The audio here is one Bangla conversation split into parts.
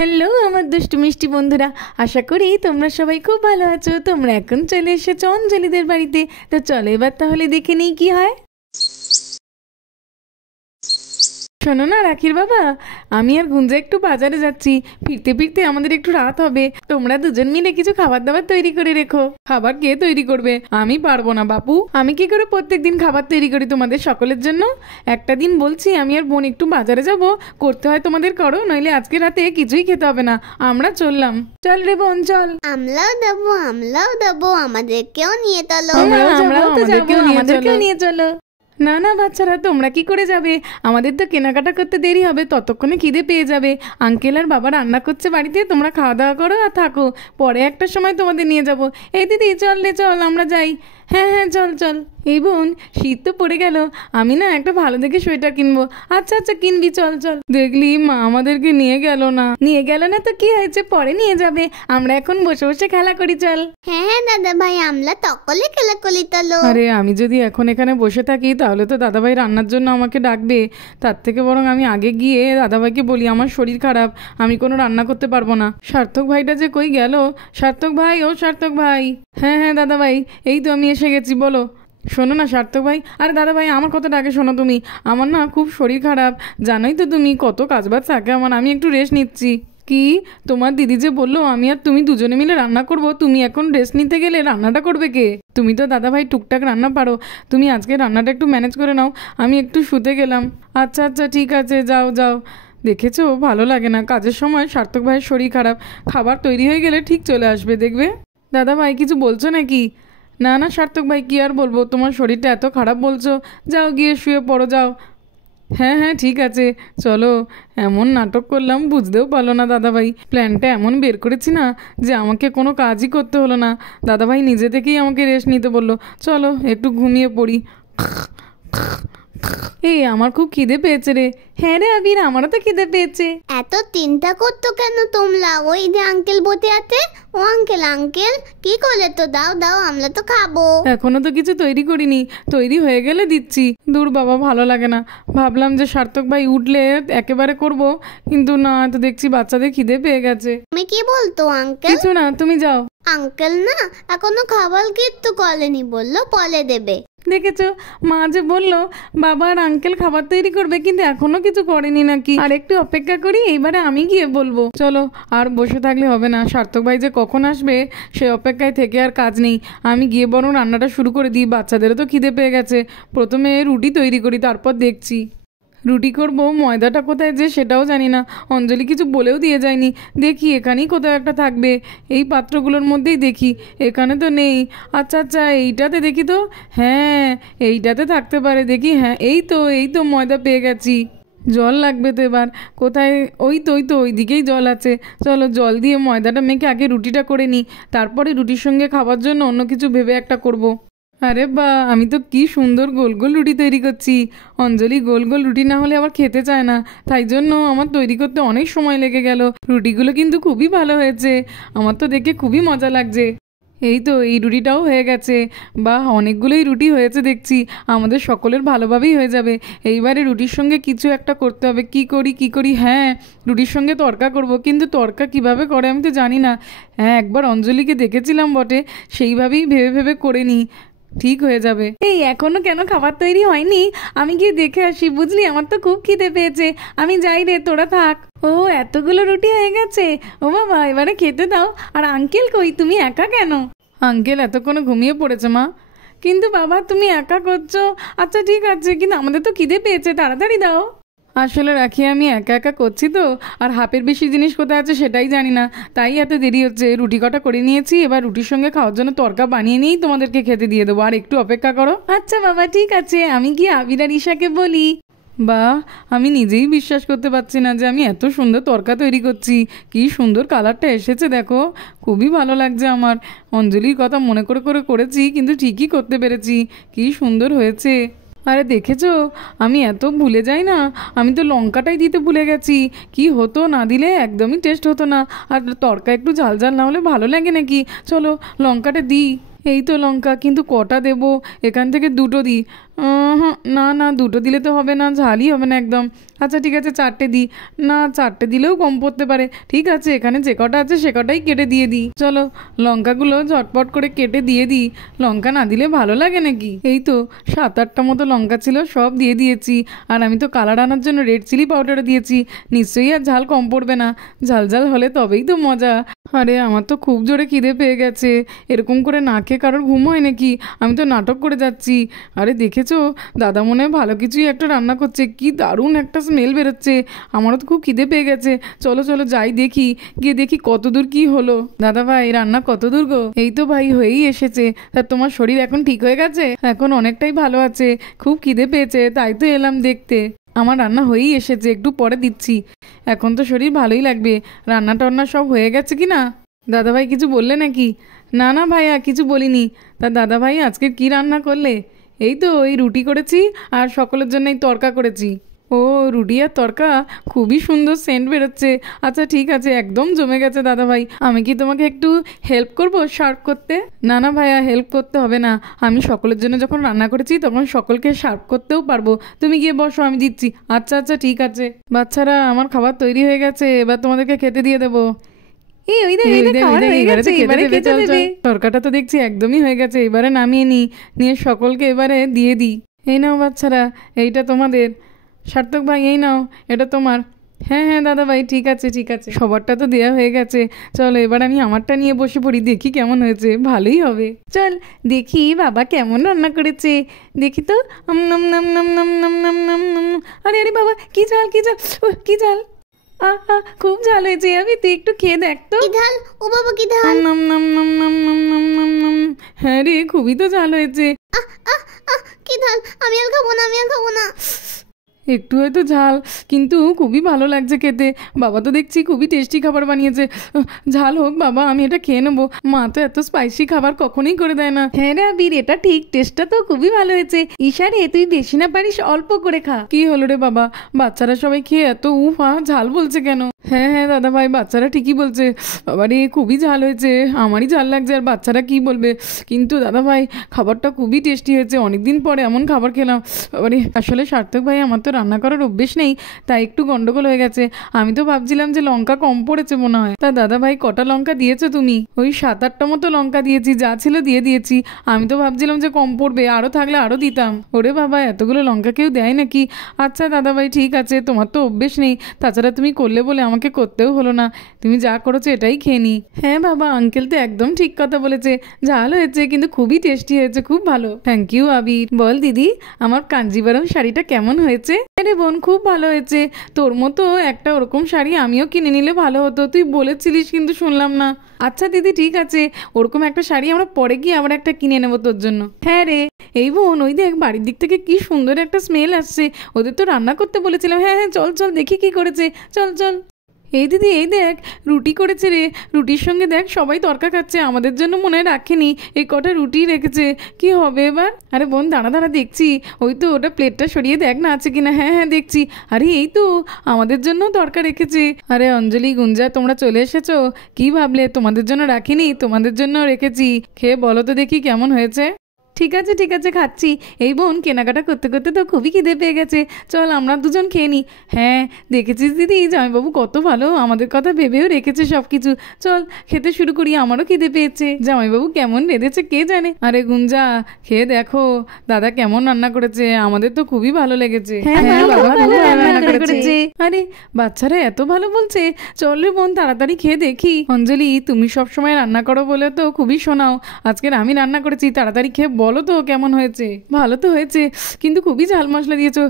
হ্যালো আমার দুষ্টু মিষ্টি বন্ধুরা, আশা করি তোমরা সবাই খুব ভালো আছো। তোমরা এখন চলে এসেছো অঞ্জলিদের বাড়িতে। তো চলো এবার তাহলে দেখে নিই কি হয়। শোনো না রাখির বাবা, আমি আর গুঞ্জা একটু বাজারে যাচ্ছি। ফিরতে ফিরতে আমাদের একটু রাত হবে। তোমরা দুজন মিলে কিছু খাবার দাবার তৈরি করে রেখো। খাবার কে তৈরি করবে? আমি পারবো না বাপু। আমি কি করে প্রত্যেকদিন খাবার তৈরি করি তোমাদের সকলের জন্য? একটা দিন বলছি আমি আর বোন একটু বাজারে যাব, করতে হয় তোমাদের করো, নইলে আজকে রাতে কিছুই খেতে হবে না। আমরা চললাম। চল রে বোন চল। আমরাও দেবো, আমাদেরকেও নিয়ে চলো। আমরাও তো যাবো, আমাদেরকেও নিয়ে চলো। না না বাচ্চারা, তোমরা কি করে যাবে? আমাদের তো কেনাকাটা করতে দেরি হবে, ততক্ষণে খিদে পেয়ে যাবে। আঙ্কেল আর বাবা রান্না করছে বাড়িতে, তোমরা খাওয়া দাওয়া করো আর থাকো। পরে একটা সময় তোমাদের নিয়ে যাব। এই দিদি চল রে চল, আমরা যাই। হ্যাঁ হ্যাঁ চল চল। এই বোন, শীত তো পড়ে গেল, আমি না একটা ভালো দেখে সোয়েটার কিনবো। আচ্ছা আচ্ছা কিনবি, চল চল। দেখলি মা আমাদেরকে নিয়ে গেল না। নিয়ে গেল না তো কি হয়েছে, পরে নিয়ে যাবে। আমরা এখন বসে বসে খেলা করি, চল। হ্যাঁ দাদা ভাই, আমরা তকলে খেলা করি চলো। আরে আমি যদি এখন এখানে বসে থাকি তাহলে তো দাদাভাই রান্নার জন্য আমাকে ডাকবে। তার থেকে বরং আমি আগে গিয়ে দাদাভাইকে বলি আমার শরীর খারাপ, আমি কোনো রান্না করতে পারবো না। সার্থক ভাইটা যে কই গেল? সার্থক ভাই, ও সার্থক ভাই। হ্যাঁ হ্যাঁ দাদাভাই, এই তো আমি এসে গেছি, বলো। শোনো না সার্থক ভাই, আরে দাদা ভাই আমার কথাটা আগে শোনো তুমি। আমার না খুব শরীর খারাপ, জানোই তো তুমি কত কাজবাজ থাকে আমার, আমি একটু রেস্ট নিচ্ছি। কি তোমার দিদি যে বললো আমি আর তুমি দুজনে মিলে রান্না করব, তুমি এখন রেস্ট নিতে গেলে রান্নাটা করবে কে? তুমি তো দাদা ভাই টুকটাক রান্না পারো, তুমি আজকে রান্নাটা একটু ম্যানেজ করে নাও, আমি একটু শুতে গেলাম। আচ্ছা আচ্ছা ঠিক আছে, যাও যাও। দেখেছো ভালো লাগে না, কাজের সময় সার্থক ভাইয়ের শরীর খারাপ, খাবার তৈরি হয়ে গেলে ঠিক চলে আসবে দেখবে। দাদা ভাই কিছু বলছো নাকি? না না সার্থক ভাই কি আর বলবো, তোমার শরীরটা এত খারাপ বলছো, যাও গিয়ে শুয়ে পড়ো যাও। হ্যাঁ হ্যাঁ ঠিক আছে চলো। এমন নাটক করলাম বুঝতেও পারলো না দাদাভাই, প্ল্যানটা এমন বের করেছি না যে আমাকে কোনো কাজই করতে হলো না। দাদাভাই নিজে থেকেই আমাকে রেস্ট নিতে বললো, চলো একটু ঘুমিয়ে পড়ি। এই আমার খুব খিদে পেয়েছে রে। হ্যাঁ রে আবির, আমারও তো খিদে পেয়েছে। এত চিন্তা করতো কেন তোমরা? ওই যে আঙ্কেল বসে আছে, ও আঙ্কেল আঙ্কেল কি করলে? তো দাও দাও, আমরা তো খাবো। এখনো তো কিছু তৈরি করিনি, তৈরি হয়ে গেলে দিচ্ছি। দূর বাবা, ভালো লাগে না। ভাবলাম যে সার্থক ভাই উঠলে একেবারে করব, কিন্তু না, তো দেখছি বাচ্চাদের খিদে পেয়ে গেছে। তুমি কি বলতো আঙ্কেল? কিছু না, তুমি যাও। আঙ্কেল না এখনো খাবার কিন্তু করেনি, বললো পরে দেবে। দেখেছো, মা যে বললো বাবা আর আঙ্কেল খাবার তৈরি করবে, কিন্তু এখনো কিছু করেনি নাকি। আর একটু অপেক্ষা করি, এইবারে আমি গিয়ে বলবো। চলো আর বসে থাকলে হবে না, সার্থক ভাই যে কখন আসবে সে অপেক্ষায় থেকে আর কাজ নেই। আমি গিয়ে বরং রান্নাটা শুরু করে দিই, বাচ্চাদেরও তো খিদে পেয়ে গেছে। প্রথমে রুটি তৈরি করি, তারপর দেখছি। রুটি করব, ময়দাটা কোথায় যে সেটাও জানি না। অঞ্জলি কিছু বলেও দিয়ে যায়নি। দেখি এখানেই কোথাও একটা থাকবে, এই পাত্রগুলোর মধ্যেই দেখি। এখানে তো নেই। আচ্ছা আচ্ছা এইটাতে দেখি তো, হ্যাঁ এইটাতে থাকতে পারে, দেখি। হ্যাঁ এই তো ময়দা পেয়ে গেছি। জল লাগবে তো এবার, কোথায়? ওই তো ওই দিকেই জল আছে। চলো জল দিয়ে ময়দাটা মেখে আগে রুটিটা করে নিই, তারপরে রুটির সঙ্গে খাবার জন্য অন্য কিছু ভেবে একটা করব। আরে বা, আমি তো কি সুন্দর গোল গোল রুটি তৈরি করছি। অঞ্জলি গোল গোল রুটি না হলে আবার খেতে চায় না, তাই জন্য আমার তৈরি করতে অনেক সময় লেগে গেল। রুটিগুলো কিন্তু খুবই ভালো হয়েছে, আমার তো দেখে খুবই মজা লাগছে। এই তো এই রুটিটাও হয়ে গেছে। বা অনেকগুলোই রুটি হয়েছে দেখছি, আমাদের সকলের ভালোভাবেই হয়ে যাবে। এইবারে রুটির সঙ্গে কিছু একটা করতে হবে। কি করি? হ্যাঁ রুটির সঙ্গে তড়কা করব, কিন্তু তড়কা কিভাবে করে আমি তো জানি না। হ্যাঁ একবার অঞ্জলিকে দেখেছিলাম বটে, সেইভাবেই ভেবে ভেবে করে নিই, ঠিক হয়ে যাবে। এই এখনো কেন খাবার তৈরি হয়নি? আমি গিয়ে দেখে আসি, বুঝলি? আমার তো খুব খিদে পেয়েছে, আমি যাই রে, তোরা থাক। ও এতগুলো রুটি হয়ে গেছে, ও বাবা এবারে খেতে দাও। আর আঙ্কেল কই, তুমি একা কেন? আঙ্কেল এতক্ষণে ঘুমিয়ে পড়েছে মা। কিন্তু বাবা তুমি একা করছো। আচ্ছা ঠিক আছে, কিন্তু আমাদের তো খিদে পেয়েছে, তাড়াতাড়ি দাও। আসলে রাখি আমি একা একা করছি তো, আর হাফের বেশি জিনিস কোথায় আছে সেটাই জানি না, তাই এত দেরি হচ্ছে। রুটি কটা করে নিয়েছি, এবার রুটির সঙ্গে খাওয়ার জন্য তড়কা বানিয়ে নিয়েই তোমাদেরকে খেতে দিয়ে দেবো, আর একটু অপেক্ষা করো। আচ্ছা বাবা ঠিক আছে, আমি কি আবির আর ঈশাকে বলি? বা আমি নিজেই বিশ্বাস করতে পারছি না যে আমি এত সুন্দর তড়কা তৈরি করছি। কি সুন্দর কালারটা এসেছে দেখো, খুবই ভালো লাগছে আমার। অঞ্জলির কথা মনে করে করে করেছি, কিন্তু ঠিকই করতে পেরেছি। কি সুন্দর হয়েছে। আরে দেখেছো, আমি এত ভুলে যাই না, আমি তো লঙ্কাটাই দিতে ভুলে গেছি। কি হতো না দিলে একদমই টেস্ট হতো না। আর তড়কা একটু ঝাল ঝাল না হলে ভালো লাগে নাকি? চলো লঙ্কাটা দিই। এই তো লঙ্কা, কিন্তু কটা দেবো? এখান থেকে দুটো দিই। না না, দুটো দিলে তো হবে না, ঝালই হবে না একদম। আচ্ছা ঠিক আছে, 4টে দিই। না, 4টে দিলেও কম পড়তে পারে। ঠিক আছে, এখানে যে কটা আছে সে কটাই কেটে দিয়ে দিই। চলো লঙ্কাগুলো ঝটপট করে কেটে দিয়ে দিই। লঙ্কা না দিলে ভালো লাগে নাকি? এই তো 7-8টা মতো লঙ্কা ছিল, সব দিয়ে দিয়েছি। আর আমি তো কালার আনার জন্য রেড চিলি পাউডারও দিয়েছি। নিশ্চয়ই আর ঝাল কম পড়বে না। ঝাল ঝাল হলে তবেই তো মজা। আরে আমার তো খুব জোরে খিদে পেয়ে গেছে। এরকম করে না খেয়ে কারোর ঘুম হয় নাকি? আমি তো নাটক করে যাচ্ছি। আরে দেখেছো, দাদা মনে হয় ভালো কিছুই একটা রান্না করছে। কি দারুণ একটা স্মেল বেরোচ্ছে। আমারও তো খুব খিদে পেয়ে গেছে। চলো চলো যাই দেখি, গিয়ে দেখি কতদূর কি হলো। দাদা ভাই, রান্না কত দূর গো? এই তো ভাই হয়েই এসেছে। তা তোমার শরীর এখন ঠিক হয়ে গেছে? এখন অনেকটাই ভালো আছে। খুব খিদে পেয়েছে, তাই তো এলাম দেখতে। আমার রান্না হয়েই এসেছে, একটু পরে দিচ্ছি। এখন তো শরীর ভালোই লাগবে। রান্না টান্না সব হয়ে গেছে কি না? দাদাভাই কিছু বললে নাকি? না না ভাইয়া, কিছু বলিনি। তা দাদাভাই আজকে কি রান্না করলে? এই তো এই রুটি করেছি, আর সকলের জন্য এই তড়কা করেছি। ও, রুটি আর তড়কা, খুবই সুন্দর সেন্ট বেরোচ্ছে। আচ্ছা ঠিক আছে, একদম জমে গেছে দাদাভাই। আমি কি তোমাকে একটু হেল্প করব সার্ভ করতে? না না ভাইয়া, হেল্প করতে হবে না। আমি সকলের জন্য যখন রান্না করেছি তখন সকলকে সার্ভ করতেও পারবো। তুমি গিয়ে বসো, আমি দিচ্ছি। আচ্ছা আচ্ছা ঠিক আছে। বাচ্চারা, আমার খাবার তৈরি হয়ে গেছে, এবার তোমাদেরকে খেতে দিয়ে দেবো। তরকাটা তো দেখছি একদমই হয়ে গেছে। এবারে নামিয়ে নিয়ে সকলকে এবারে দিয়ে দিই। এই নাও বাচ্চারা, এইটা তোমাদের। সার্থক ভাই, এই নাও, এটা তোমার। হ্যাঁ হ্যাঁ দাদা ভাই, ঠিক আছে ঠিক আছে। সবারটা তো দেয়া হয়ে গেছে। চলো এবার আমি আমারটা নিয়ে বসে পড়ি, দেখি কেমন হয়েছে। ভালোই হবে। চল দেখি বাবা কেমন রান্না করেছে। দেখি তো। নাম নাম নাম নাম নাম নাম নাম নাম। আরে আরে বাবা, কি ঝাল কি ঝাল, কি ঝাল। খুব ঝাল হয়েছে। আমি তুই একটু খেয়ে দেখ তো। কি ঝাল? ও বাবা, কি ঝাল? নাম নাম নাম নাম নাম নাম নাম নাম। হ্যাঁ রে, খুবই তো ঝাল হয়েছে। কি ঝাল? আমি আর খাবো না, আমি আর খাবো না। একটু হয়তো ঝাল, কিন্তু খুবই ভালো লাগছে খেতে। বাবা তো দেখছি খুবই টেস্টি খাবার বানিয়েছে। ঝাল হোক বাবা, আমি এটা খেয়ে নেবো। মা তো এত স্পাইসি খাবার কখনোই করে দেয় না। হ্যাঁ রে আবির, এটা ঠিক, টেস্টটা তো খুবই ভালো হয়েছে। ঈশারে, তুই বেশি না পারিস, অল্প করে খা। কি হলো রে বাবা, বাচ্চারা সবাই খেয়ে এত ঝাল বলছে কেন? হ্যাঁ হ্যাঁ দাদা ভাই, বাচ্চারা ঠিকই বলছে। বাবারে, খুবই ঝাল হয়েছে। আমারই ঝাল লাগছে, আর বাচ্চারা কি বলবে? কিন্তু দাদা ভাই, খাবারটা খুবই টেস্টি হয়েছে। অনেকদিন পরে এমন খাবার খেলাম। বাবারে, আসলে সার্থক ভাই, আমার তো রান্না করার অভ্যেস নেই, তাই একটু গন্ডগোল হয়ে গেছে। আমি তো ভাবছিলাম যে লঙ্কা কম পড়েছে মনে হয়। তা দাদা ভাই, কটা লঙ্কা দিয়েছো তুমি? ওই 7-8টা মতো লঙ্কা দিয়েছি, যা ছিল দিয়ে দিয়েছি। আমি তো ভাবছিলাম যে কম পড়বে, আরো থাকলে আরো দিতাম। ওরে বাবা, এতগুলো লঙ্কা কেউ দেয় নাকি? আচ্ছা দাদা ভাই, ঠিক আছে, তোমার তো অভ্যেস নেই। তাছাড়া তুমি করলে বলে আমাকে করতেও হলো না। তুমি যা করেছো এটাই খেয়ে নি। হ্যাঁ বাবা, আঙ্কেল তো একদম ঠিক কথা বলেছে। ঝাল হয়েছে কিন্তু খুবই টেস্টি হয়েছে, খুব ভালো। থ্যাংক ইউ আবির। বল দিদি, আমার কাঞ্জিভারম শাড়িটা কেমন হয়েছে? আরে বোন, খুব ভালো হয়েছে। তোর মতো একটা ওরকম শাড়ি আমিও কিনে নিলে ভালো হতো। তুই বলেছিলিস কিন্তু শুনলাম না। আচ্ছা দিদি, ঠিক আছে, ওরকম একটা শাড়ি আমরা পরে গিয়ে আবার একটা কিনে নেবো তোর জন্য। হ্যাঁ রে, এই বোন, ওই দেখ বাড়ির দিক থেকে কি সুন্দর একটা স্মেল আসছে। ওদের তো রান্না করতে বলেছিলাম। হ্যাঁ হ্যাঁ, চল চল দেখি কি করেছে। চল চল। এই দিদি, এই দেখ রুটি করেছে রে। রুটির সঙ্গে দেখ সবাই তরকা খাচ্ছে, আমাদের জন্য মনে হয় রাখেনি। এই কটা রুটি রেখেছে, কি হবে এবার? আরে বোন, দাঁড়া দাঁড়া, দেখছি। ওই তো, ওটা প্লেটটা সরিয়ে দেখ না আছে কিনা। হ্যাঁ হ্যাঁ দেখছি। আরে এই তো, আমাদের জন্য তরকা রেখেছে। আরে অঞ্জলি, গুঞ্জা, তোমরা চলে এসেছো? কি ভাবলে তোমাদের জন্য রাখিনি? তোমাদের জন্য রেখেছি। খেয়ে বলো তো দেখি কেমন হয়েছে। ঠিক আছে ঠিক আছে, খাচ্ছি। এই বোন, কেনাকাটা করতে করতে তো খুবই খিদে পেয়ে গেছে। চল আমরা দুজন খেয়ে নিই। হ্যাঁ, দেখেছিস দিদি, জামাইবাবু কত ভালো, আমাদের কথা ভেবেও রেখেছে সব কিছু। চল খেতে শুরু করি, আমারও খিদে পেয়েছে। জামাইবাবু কেমন রেঁধেছে কে জানে। আরে গুঞ্জা, খেয়ে দেখো দাদা কেমন রান্না করেছে। আমাদের তো খুবই ভালো লেগেছে। হ্যাঁ বাবা, খুব ভালো রান্না করেছে। আরে বাচ্চারা এত ভালো বলছে। চল রে বোন, তাড়াতাড়ি খেয়ে দেখি। অঞ্জলি, তুমি সবসময় রান্না করো বলে তো খুবই শোনাও। আজকের আমি রান্না করেছি, তাড়াতাড়ি খেয়ে বলো তো কেমন হয়েছে। ভালো তো হয়েছে, কিন্তু খুবই ঝাল মশলা দিয়েছো।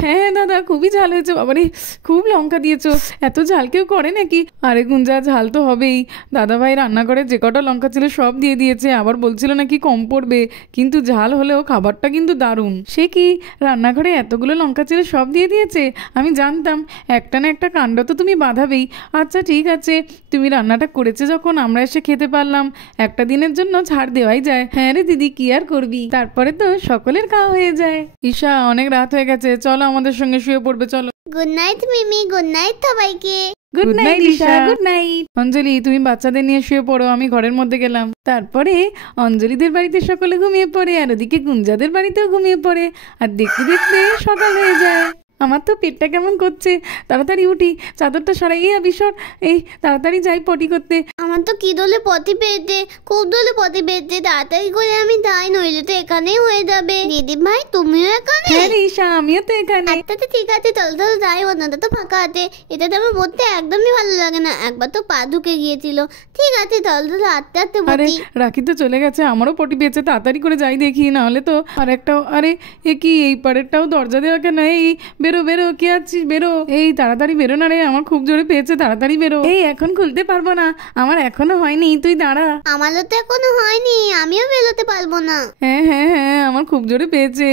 হ্যাঁ হ্যাঁ দাদা, খুবই ঝাল হয়েছে। বাবারে, খুব লঙ্কা দিয়েছো। এত ঝাল কেউ করে নাকি? আরে গুঞ্জা, ঝাল তো হবেই। দাদা ভাই রান্না করে যে কটা লঙ্কা ছিল সব দিয়ে দিয়েছে, আবার বলছিল নাকি কম পড়বে। কিন্তু ঝাল হলেও খাবারটা কিন্তু দারুণ। সে কি, রান্নাঘরে এতগুলো লঙ্কা ছিল সব দিয়ে দিয়েছে? আমি জানতাম একটা না একটা কাণ্ড তো তুমি বাঁধাবেই। আচ্ছা ঠিক আছে, তুমি রান্নাটা করেছে যখন আমরা এসে খেতে পারলাম, একটা দিনের জন্য ছাড় দেওয়াই যায়। হ্যাঁ রে দিদি, কি কি আর করবি, তারপরে তো সকলের খাওয়া হয়ে যায়। ঈশা অনেক রাত হয়ে গেছে, চলো আমাদের সঙ্গে শুয়ে পড়বে, চলো। Good night Mimi, good night সবাইকে। Good night Isha, good night. Anjali তুমি বাচ্চাদের নিয়ে শুয়ে পড়ো, আমি ঘরের মধ্যে গেলাম। তারপরে অঞ্জলিদের বাড়িতে সকলে ঘুমিয়ে পড়ে, আর ওদিকে গুঞ্জাদের বাড়িতেও ঘুমিয়ে পড়ে, আর দেখতে দেখতে সকাল হয়ে যায়। আমার তো পেটটা কেমন করছে, তাড়াতাড়ি উঠি, চাদরটা সরাই বিশর, এই তাড়াতাড়ি যাই পটি করতে। আমার তো কি দলে পটি পেয়েছে, খুব দলে পটি পেয়েছে, তাড়াতাড়ি করে আমি যাই, নইলে তো এখানেই হয়ে যাবে। দিদি ভাই তুমিও এখানে? হ্যাঁ রে ঈশা, আমিও তো এখানে। আচ্ছা ঠিক আছে, চলো যাই, ওনাটা তো ফাঁকা আছে। এটাতে আমার পড়তে একদমই ভালো লাগে না, একবার তো পা ঢুকে গিয়েছিল। ঠিক আছে চলো আস্তে আস্তে আরে বসি। রাখি তো চলে গেছে, আমারও পটি পেয়েছে, তাড়াতাড়ি করে যাই দেখি, নাহলে তো আর একটাও। আরে এ কি, এই পাড়েরটাও দরজা দেওয়া কেন? এই বেরো বেরো, কে আছিস, বেরো, এই তাড়াতাড়ি বেরো না রে, আমার খুব জোরে পেয়েছে, তাড়াতাড়ি বেরো। এই এখন খুলতে পারবো না, আমার এখনো হয়নি, তুই দাঁড়া। আমারও তো এখনো হয়নি, আমিও বেরোতে পারবো না। হ্যাঁ হ্যাঁ হ্যাঁ, আমার খুব জোরে পেয়েছে।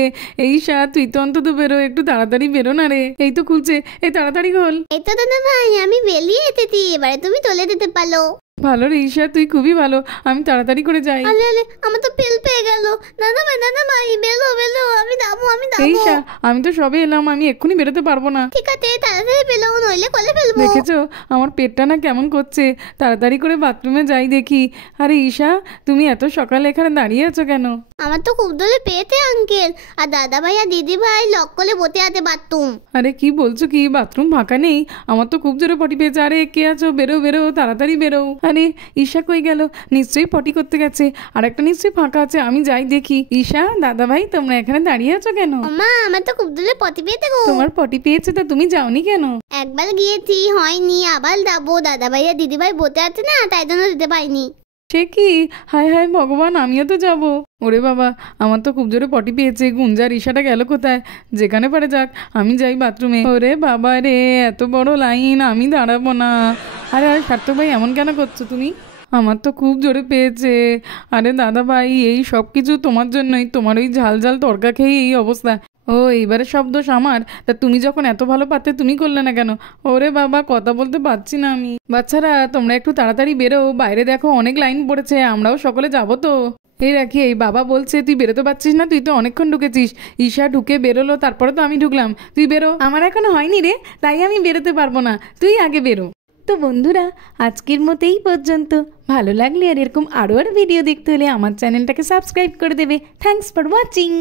এই তুই তো অন্তত বেরো, একটু তাড়াতাড়ি বেরো না রে। এই তো খুলছে, এই তাড়াতাড়ি খোল। এই তো দাদা ভাই, আমি বেরিয়ে এসেছি, এবারে তুমি চলে যেতে পারো। ভালো রে ঈশা, তুই খুবই ভালো, আমি তাড়াতাড়ি করে যাই। আলে আলে, আমার তো ফেল পেয়ে গেল। দাদা ভাই বেরো বেরো, আমি যাবো ঈশা, আমি তো সবে এলাম, আমি এক্ষুনি বেরোতে পারবো না। ঠিক আছে তাড়াতাড়ি পেলো, নইলে কলে ফেলবো। দেখেছো আমার পেটটা না কেমন করছে, তাড়াতাড়ি করে বাথরুমে যাই দেখি। আরে ঈশা, তুমি এত সকালে এখানে দাঁড়িয়ে আছো কেন? আমার তো খুব দলে পেয়েছে আঙ্কেল, আর দাদা ভাই আর দিদি ভাই লক করে বসে আছে বাথরুম। আরে কি বলছো, কি বাথরুম ফাঁকা নেই? আমার তো খুব জোরে পটি পেয়েছে। আরে কে আছো, বেরো বেরো, তাড়াতাড়ি বেরো। আরে ঈশা কই গেল? নিশ্চয়ই পটি করতে গেছে, আর একটা নিশ্চয়ই ফাঁকা আছে, আমি যাই দেখি। ঈশা, দাদা ভাই, তোমরা এখানে দাঁড়িয়ে আছো কেন? মা, আমার তো খুব দলে পটি পেয়েছে গো। তোমার পটি পেয়েছে, তা তুমি যাওনি কেন? একবার গিয়েছি, হয়নি, আবার যাবো। দাদা ভাই আর দিদি ভাই বসে আছে না, তাই জন্য দিতে পারিনি। সে কি, হায় হায় ভগবান, আমিও তো যাব। ওরে বাবা, আমার তো খুব জোরে পটি পেয়েছে। গুঞ্জার ঈশাটা গেল কোথায়? যেখানে পারে যাক, আমি যাই বাথরুমে। ওরে বাবা রে, এত বড় লাইন, আমি দাঁড়াবো না। আরে আরে সার্থক ভাই, এমন কেন করছো তুমি? আমার তো খুব জোরে পেয়েছে। আরে দাদা ভাই, এই সব কিছু তোমার জন্যই, তোমার ওই ঝাল ঝাল তরকা খেয়ে এই অবস্থা। ও, এইবারে সব দোষ আমার? তা তুমি যখন এত ভালো পাতে, তুমি করলে না কেন? ওরে বাবা, কথা বলতে পারছি না আমি। বাচ্চারা, তোমরা একটু তাড়াতাড়ি বেরো, বাইরে দেখো অনেক লাইন পড়েছে, আমরাও সকলে যাবো তো। এই রাখি, এই বাবা বলছে তুই বেরোতে পারছিস না, তুই তো অনেকক্ষণ ঢুকেছিস। ঈশা ঢুকে বেরোলো, তারপরে তো আমি ঢুকলাম, তুই বেরো। আমার এখনো হয়নি রে, তাই আমি বেরোতে পারবো না, তুই আগে বেরো। তো বন্ধুরা, আজকের মতো এই পর্যন্ত। ভালো লাগলে আর এরকম আরও ভিডিও দেখতে হলে আমার চ্যানেলটাকে সাবস্ক্রাইব করে দেবে। Thanks for watching.